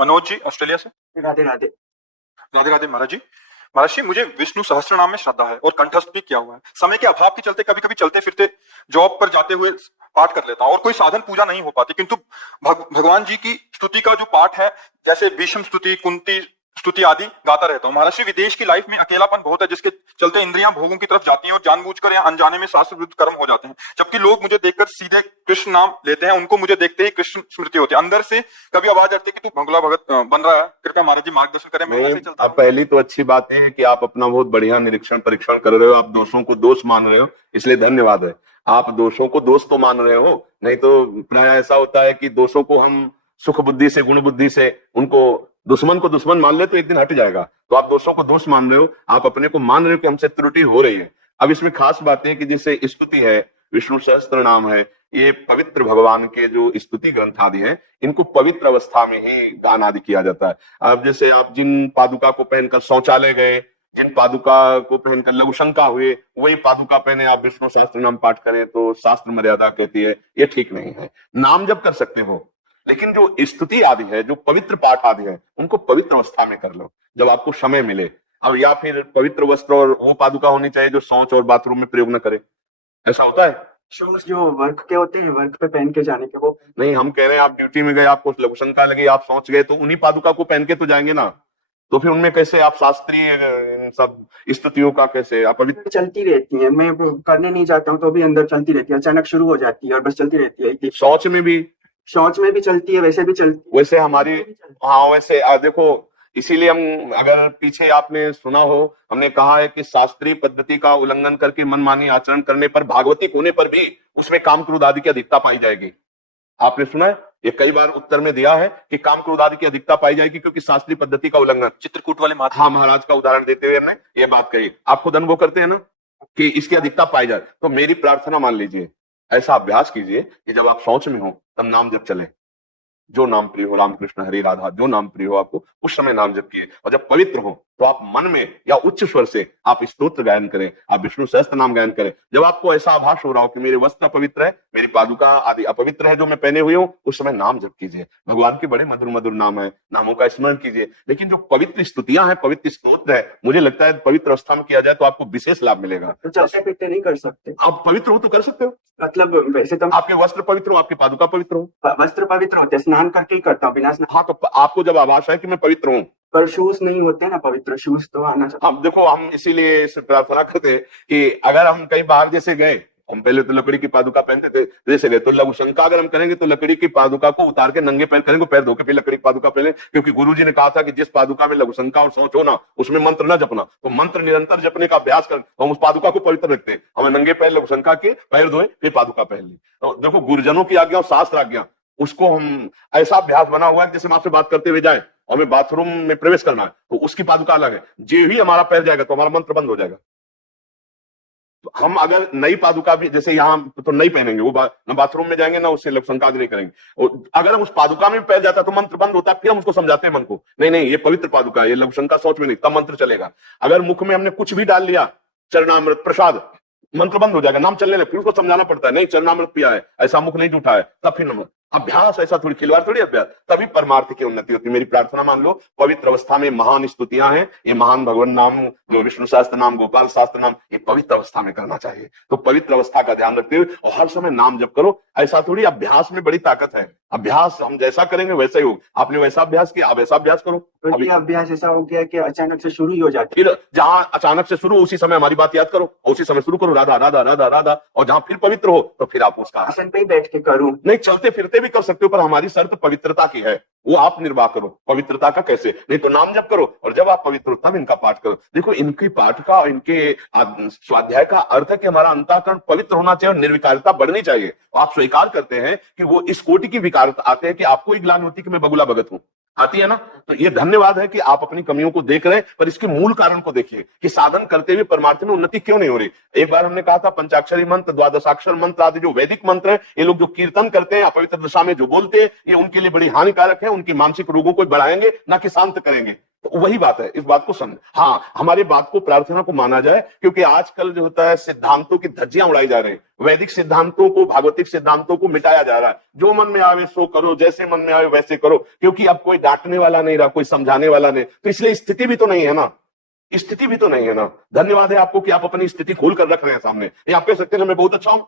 Manoj ji Australia से। राधे राधे। राधे राधे महाराज जी। महाराज जी, मुझे विष्णु सहस्त्र नाम में श्रद्धा है और कंठस्थ भी किया हुआ है। समय के अभाव के चलते कभी कभी चलते फिरते जॉब पर जाते हुए पाठ कर लेता हूँ और कोई साधन पूजा नहीं हो पाती, किंतु भगवान जी की स्तुति का जो पाठ है, जैसे भीष्म स्तुति, कुंती स्तुति आदि गाता रहता हूँ। महाराज जी, विदेश की लाइफ में अकेलापन बहुत है, जिसके चलते इंद्रियां भोगों की तरफ जाती हैं और जानबूझकर या अनजाने में शास्त्र विरुद्ध कर्म हो जाते हैं। जबकि लोग मुझे देखकर सीधे कृष्ण नाम लेते हैं, उनको मुझे देखते ही कृष्ण स्मृति होती है। अंदर से कभी आवाज आती है कि तू भगला भगत बन रहा है, कृपया महाराज जी मार्गदर्शन करें। मैं ऐसे चलता अब पहली तो अच्छी बात है कि आप अपना बहुत बढ़िया निरीक्षण परीक्षण कर रहे हो। आप दोषों को दोष मान रहे हो, इसलिए धन्यवाद है। आप दोषों को दोष तो मान रहे हो, नहीं तो प्राय ऐसा होता है कि दोषों को हम सुख बुद्धि से, गुण बुद्धि से, उनको दुश्मन को दुश्मन मान ले तो एक दिन हट जाएगा। तो आप दोषों को दोष मान रहे हो, आप अपने को मान रहे हो कि हमसे त्रुटि हो रही है। अब इसमें खास बात है कि जैसे स्तुति है, विष्णु सहस्त्र नाम है, ये पवित्र भगवान के जो स्तुति ग्रंथ आदि हैं, इनको पवित्र अवस्था में ही गान आदि किया जाता है। अब जैसे आप जिन पादुका को पहनकर शौचालय गए, जिन पादुका को पहनकर लघुशंका हुए, वही पादुका पहने आप विष्णु सहस्त्र नाम पाठ करें तो शास्त्र मर्यादा कहती है ये ठीक नहीं है। नाम जप कर सकते हो, लेकिन जो स्तुति आदि है, जो पवित्र पाठ आदि है, उनको पवित्र अवस्था में कर लो जब आपको समय मिले। अब या फिर पवित्र वस्त्र और वो पादुका होनी चाहिए जो शौच और बाथरूम में प्रयोग न करे। ऐसा होता है? शूज जो वर्क के होते हैं, वर्क पे पहन के जाने के, वो नहीं, हम कह रहे हैं आप ड्यूटी में गए, आपको लघुशंका लगी, आप सोच गए, तो उन्हीं पादुका को पहन के तो जाएंगे ना। तो फिर उनमें कैसे आप शास्त्रीय सब स्तुतियों का कैसे आप पवित्र? चलती रहती है। मैं वो करने नहीं जाता हूँ तो भी अंदर चलती रहती है, अचानक शुरू हो जाती है और बस चलती रहती है। शौच में भी, शौच में भी चलती है, वैसे भी चलती है। वैसे हमारी, हाँ वैसे देखो, इसीलिए हम, अगर पीछे आपने सुना हो, हमने कहा है कि शास्त्रीय पद्धति का उल्लंघन करके मनमानी आचरण करने पर, भागवतिक होने पर भी उसमें काम क्रोध आदि की अधिकता पाई जाएगी। आपने सुना है? ये कई बार उत्तर में दिया है कि काम क्रोध आदि की अधिकता पाई जाएगी क्योंकि शास्त्रीय पद्धति का उल्लंघन। चित्रकूट वाले हाँ, महाराज का उदाहरण देते हुए हमने ये बात कही। आप खुद अनुभव करते हैं ना कि इसकी अधिकता पाई जाए। तो मेरी प्रार्थना मान लीजिए, ऐसा अभ्यास कीजिए कि जब आप शौच में हो तब नाम जप चले। जो नाम प्रिय हो, रामकृष्ण हरि राधा, जो नाम प्रिय हो आपको, उस समय नाम जप कीजिए। और जब पवित्र हो तो आप मन में या उच्च स्वर से आप स्तोत्र गायन करें, आप विष्णु सहस्त्र नाम गायन करें। जब आपको ऐसा आभास हो रहा हो कि मेरे वस्त्र अपवित्र है, मेरी पादुका आदि अपवित्र है जो मैं पहने हुए हूं, उस समय नाम जप कीजिए। भगवान के बड़े मधुर मधुर नाम है, नामों का स्मरण कीजिए। लेकिन जो पवित्र स्तुतियां हैं, पवित्र स्तोत्र है, मुझे लगता है पवित्र अवस्था में किया जाए तो आपको विशेष लाभ मिलेगा। तो चलते फिरते नहीं कर सकते? आप पवित्र हो तो कर सकते हो। मतलब वैसे तो आपके वस्त्र पवित्र हो, आपकी पादुका पवित्र हो। वस्त्र पवित्र होते हैं, स्नान करके ही करता हूँ, बिना स्नान। हाँ, तो आपको जब आभास है कि मैं पवित्र हूँ, पर शूज नहीं होते ना पवित्र, शूज तो आना चाहिए। अब देखो, हम इसीलिए प्रार्थना करते हैं कि अगर हम कहीं बाहर जैसे गए, हम पहले तो लकड़ी की पादुका पहनते थे, जैसे गए तो लघुशंका अगर हम करेंगे तो लकड़ी की पादुका को उतार के नंगे पैर करेंगे, पैर धो के फिर लकड़ी की पादुका पहले, क्योंकि गुरुजी ने कहा था कि जिस पादुका में लघुशंका और शौच हो ना, उसमें मंत्र न जपना। तो मंत्र निरंतर जपने का अभ्यास कर हम उस पादुका को पवित्र रखते हैं। हमें नंगे पैर लघुशंका के पैर धोए फिर पादुका पहन ली। तो देखो, गुरुजनों की आज्ञा और शास्त्र आज्ञा, उसको हम ऐसा अभ्यास बना हुआ है जैसे हम आपसे बात करते हुए जाए और हमें बाथरूम में प्रवेश करना है तो उसकी पादुका अलग है। जो ही हमारा पैर जाएगा तो हमारा मंत्र बंद हो जाएगा। तो हम अगर नई पादुका भी, जैसे यहाँ तो नहीं पहनेंगे, वो ना बाथरूम में जाएंगे ना उससे लघुशंका आदि नहीं करेंगे। और अगर हम उस पादुका में भी पैर जाता तो मंत्र बंद होता है। फिर हम उसको समझाते हैं मन को, नहीं नहीं, ये पवित्र पादुका है, ये लघुशंका सोच में नहीं, तब मंत्र चलेगा। अगर मुख में हमने कुछ भी डाल लिया, चरणामृत प्रसाद, मंत्र बंद हो जाएगा, नाम चलने लगे। फिर उसको समझाना पड़ता है, नहीं चरणामृत पिया है, ऐसा मुख नहीं जूठा है, तब फिर नमः। अभ्यास ऐसा थोड़ी खिलवाड़ थोड़ी, अभ्यास, तभी परमार्थ की उन्नति होती है। मेरी प्रार्थना मान लो, पवित्र अवस्था में महान स्तुतियां हैं, ये महान भगवान नाम, जो विष्णु शास्त्र नाम, गोपाल शास्त्र नाम, ये पवित्र अवस्था में करना चाहिए। तो पवित्र अवस्था का ध्यान रखते हुए और हर समय नाम जप करो। ऐसा थोड़ी, अभ्यास में बड़ी ताकत है। अभ्यास हम जैसा करेंगे वैसा ही होगा। आपने वैसा अभ्यास किया, आप वैसा अभ्यास करो। अभी अभ्यास ऐसा हो गया कि अचानक से शुरू ही हो जाती है। फिर जहां अचानक से शुरू, उसी समय हमारी बात याद करो, उसी समय शुरू करो, राधा राधा राधा राधा। और जहां फिर पवित्र हो तो फिर आप उसका आसन पे ही बैठ के करूं? नहीं, चलते फिरते भी कर सकते हो, पर हमारी शर्त पवित्रता की है, वो आप निर्वाह करो। पवित्रता का कैसे? नहीं तो नाम जप करो और जब आप पवित्र हो तब इनका पाठ करो। देखो, इनके पाठ का, इनके स्वाध्याय का अर्थ है कि हमारा अंतःकरण पवित्र होना चाहिए और निर्विकारता बढ़नी चाहिए। आप स्वीकार करते हैं कि वो इस कोटि की विकारता आते हैं कि आपको एक ग्लानि होती है कि मैं बगुला भगत हूं, आती है ना। तो ये धन्यवाद है कि आप अपनी कमियों को देख रहे हैं, पर इसके मूल कारण को देखिए कि साधन करते हुए परमार्थ में उन्नति क्यों नहीं हो रही। एक बार हमने कहा था, पंचाक्षरी मंत्र, द्वादशाक्षर मंत्र आदि जो वैदिक मंत्र है, ये लोग जो कीर्तन करते हैं, अपवित्र दशा में जो बोलते हैं, ये उनके लिए बड़ी हानिकारक है। उनकी मानसिक रोगों को बढ़ाएंगे ना कि शांत करेंगे। तो वही बात है, इस बात को समझ, हाँ हमारी बात को, प्रार्थना को माना जाए, क्योंकि आजकल जो होता है सिद्धांतों की धज्जियां उड़ाई जा रही है, वैदिक सिद्धांतों को, भागवतिक सिद्धांतों को मिटाया जा रहा है। जो मन में आवे सो करो, जैसे मन में आवे वैसे करो, क्योंकि अब कोई डांटने वाला नहीं रहा, कोई समझाने वाला नहीं, तो इसलिए स्थिति भी तो नहीं है ना, स्थिति भी तो नहीं है ना। धन्यवाद है आपको कि आप अपनी स्थिति खोल कर रख रहे हैं सामने। ये आप कह सकते हैं मैं बहुत अच्छा हूं,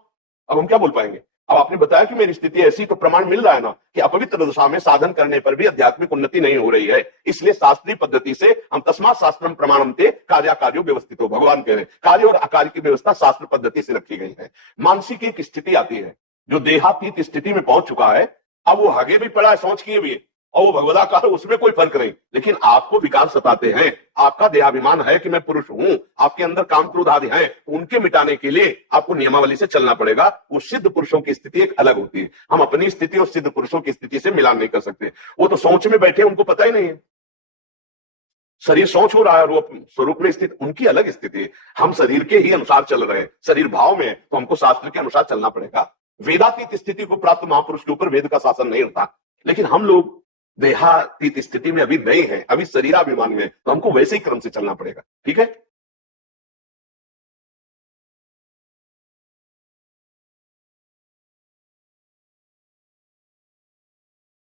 अब हम क्या बोल पाएंगे। अब आपने बताया कि मेरी स्थिति ऐसी, तो प्रमाण मिल रहा है ना कि अपवित्र दशा में साधन करने पर भी आध्यात्मिक उन्नति नहीं हो रही है। इसलिए शास्त्रीय पद्धति से हम तस्मात् शास्त्रम प्रमाणन्ते कार्याकार्यो व्यवस्थितो, भगवान कह रहे हैं कार्य और अकार्य की व्यवस्था शास्त्र पद्धति से रखी गई है। मानसिक एक स्थिति आती है, जो देहातीत स्थिति में पहुंच चुका है, अब वो आगे भी पड़ा है, सोच किए भी है, और वो भगवदाकार, उसमें कोई फर्क नहीं, लेकिन आपको विकार सताते हैं, आपका देहाभिमान है कि मैं पुरुष हूं, आपके अंदर काम क्रोध आदि है, उनके मिटाने के लिए आपको नियमावली से चलना पड़ेगा। वो सिद्ध पुरुषों की स्थिति एक अलग होती है, हम अपनी स्थिति और सिद्ध पुरुषों की स्थिति से मिलान नहीं कर सकते। वो तो सोच में बैठे, उनको पता ही नहीं है, शरीर सोच हो रहा है और वो स्वरूप में स्थित, उनकी अलग स्थिति है। हम शरीर के ही अनुसार चल रहे हैं, शरीर भाव में, तो हमको शास्त्र के अनुसार चलना पड़ेगा। वेदातीत स्थिति को प्राप्त महापुरुष के ऊपर वेद का शासन नहीं होता, लेकिन हम लोग देहातीत स्थिति में अभी नहीं है, अभी शरीराभिमान में, तो हमको वैसे ही क्रम से चलना पड़ेगा। ठीक है।